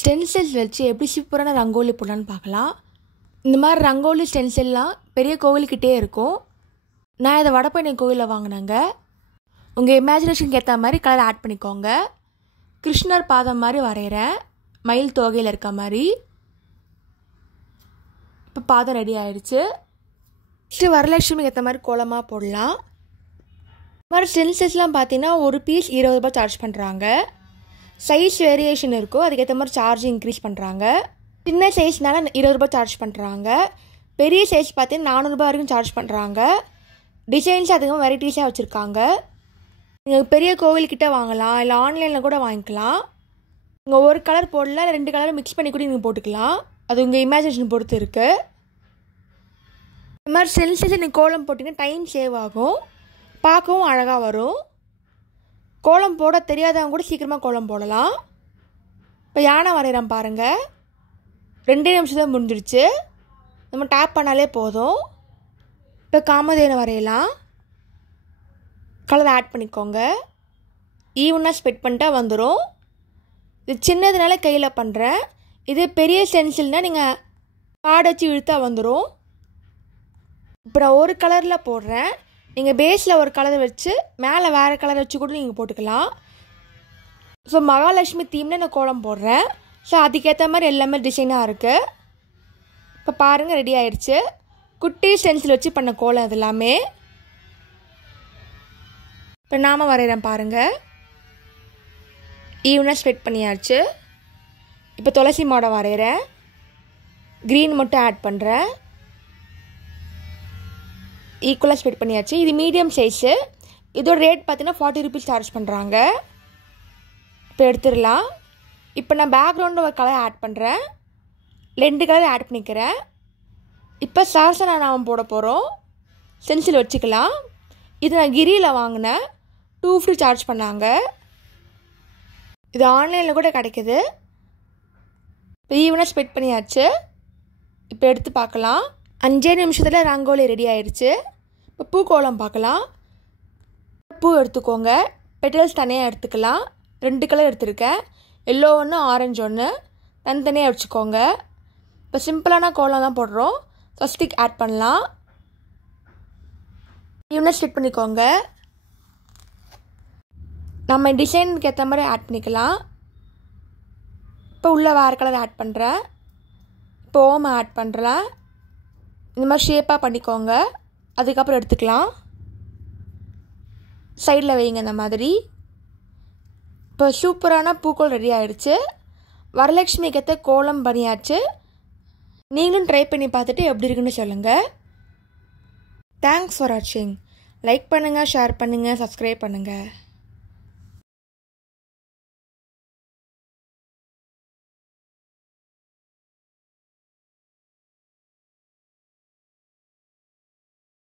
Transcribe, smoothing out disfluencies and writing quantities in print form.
Stencils வச்சு எப்படி சூப்பரான ரங்கோலி போடலான்னு பார்க்கலாம். இந்த மாதிரி ரங்கோலி ஸ்டென்சில்லாம் பெரிய கோவில்கிட்டே இருக்கும். நான் இதை வடபழனி கோவிலில் வாங்கினேங்க. உங்கள் இமேஜினேஷனுக்கு ஏற்ற மாதிரி கலர் ஆட் பண்ணிக்கோங்க. கிருஷ்ணர் பாதம் மாதிரி வரைகிறேன், மயில் தோகையில் இருக்க மாதிரி. இப்போ பாதம் ரெடி ஆகிடுச்சு. ஸ்ரீ வரலட்சுமிக்கு ஏற்ற மாதிரி கோலமாக போடலாம். இந்த மாதிரி ஸ்டென்சில்ஸ்லாம் பார்த்தீங்கன்னா ஒரு பீஸ் 20 ரூபாய் சார்ஜ் பண்ணுறாங்க. சைஸ் வேரியேஷன் இருக்கும், அதுக்கேற்ற மாதிரி சார்ஜ் இன்க்ரீஸ் பண்ணுறாங்க. சின்ன சைஸ்னால 20 ரூபாய் சார்ஜ் பண்ணுறாங்க. பெரிய சைஸ் பார்த்தீங்கன்னா 400 ரூபாய் வரைக்கும் சார்ஜ் பண்ணுறாங்க. டிசைன்ஸ் அதிகமாக வெரைட்டிஸாக வச்சுருக்காங்க. நீங்கள் பெரிய கோவில்கிட்ட வாங்கலாம், இல்லை ஆன்லைனில் கூட வாங்கிக்கலாம். நீங்கள் ஒரு கலர் போடல, 2 கலர் மிக்ஸ் பண்ணி கூட நீங்கள் போட்டுக்கலாம். அது உங்கள் இமேஜினேஷன் பொறுத்து இருக்குது. இந்த மாதிரி ஸ்டென்சில்ஸ் நீங்கள் கோலம் போட்டிங்கன்னா டைம் சேவ் ஆகும், பார்க்கவும் அழகாக வரும். கோலம் போட தெரியாதவங்க கூட சீக்கிரமாக கோலம் போடலாம். இப்போ யானை வரைகிறேன் பாருங்கள், 2 நிமிஷம் தான் முடிஞ்சிடுச்சு. நம்ம டேப் பண்ணாலே போதும். இப்போ காமதேனு வரையலாம். கலர் ஆட் பண்ணிக்கோங்க. ஈவனாக ஸ்ப்ரெட் பண்ணிட்டா வந்துடும். இது சின்னதுனால கையில் பண்ணுறேன். இது பெரிய ஸ்டென்சில்னால் நீங்கள் கார்டு வச்சு இழுத்தா வந்துடும். இப்போ நான் ஒரு கலரில் போடுறேன். நீங்கள் பேஸில் ஒரு கலர் வச்சு மேலே வேறு கலர் வச்சு கூட நீங்கள் போட்டுக்கலாம். ஸோ மகாலட்சுமி தீம்னு நான் கோலம் போடுறேன். ஸோ அதுக்கேற்ற மாதிரி எல்லாமே டிசைனாக இருக்குது. இப்போ பாருங்கள், ரெடி ஆகிடுச்சு. குட்டி ஸ்டென்சில் வச்சு பண்ண கோலம் அது எல்லாமே. இப்போ நாம வரைகிறேன் பாருங்கள், ஈவனாக ஸ்ப்ரெட் பண்ணியாச்சு. இப்போ துளசி மாடம் வரைகிறேன், க்ரீன் மட்டும் ஆட் பண்ணுறேன். ஈக்குவலாக ஸ்ப்ரெட் பண்ணியாச்சு. இது மீடியம் சைஸு. இதோட ரேட் பார்த்தீங்கன்னா 40 ரூபீஸ் சார்ஜ் பண்ணுறாங்க. இப்போ எடுத்துடலாம். இப்போ நான் பேக்ரவுண்டில் ஒரு கலர் ஆட் பண்ணுறேன், 2 கலர் ஆட் பண்ணிக்கிறேன். இப்போ சரசனா நாமம் போட போகிறோம். ஸ்டென்சில் வச்சுக்கலாம். இது நான் கிரியில் வாங்கினேன், 250 சார்ஜ் பண்ணாங்க. இது ஆன்லைனில் கூட கிடைக்கிது. இப்போ ஈவனாக ஸ்ப்ரெட் பண்ணியாச்சு. இப்போ எடுத்து பார்க்கலாம். 5 நிமிஷத்தில் ரங்கோலி ரெடி ஆயிடுச்சு. இப்போ பூக்கோலம் பார்க்கலாம். பூ எடுத்துக்கோங்க, பெட்டல்ஸ் தனியாக எடுத்துக்கலாம். 2 கலர் எடுத்துருக்கேன், எல்லோ ஒன்று, ஆரஞ்சு ஒன்று. தனித்தனியாக வச்சுக்கோங்க. இப்போ சிம்பிளான கோலம் தான் போடுறோம். ஸ்டிக் ஆட் பண்ணலாம். ஈவனாக ஸ்டிக் பண்ணிக்கோங்க. நம்ம டிசைனுக்கு ஏற்ற மாதிரி ஆட் பண்ணிக்கலாம். இப்போ உள்ளே வேறு கலர் ஆட் பண்ணுறேன். இப்போ ஓமை ஆட் பண்ணுறேன். இந்த மாதிரி ஷேப்பாக பண்ணிக்கோங்க. அதுக்கப்புறம் எடுத்துக்கலாம். சைடில் வைங்க இந்த மாதிரி. இப்போ சூப்பரான பூக்கோல் ரெடி ஆகிடுச்சு. வரலட்சுமிக்கு ஏற்ற கோலம் பண்ணியாச்சு. நீங்களும் ட்ரை பண்ணி பார்த்துட்டு எப்படி இருக்குன்னு சொல்லுங்கள். தேங்க்ஸ் ஃபார் வாட்சிங். லைக் பண்ணுங்கள், ஷேர் பண்ணுங்கள், சப்ஸ்கிரைப் பண்ணுங்கள்.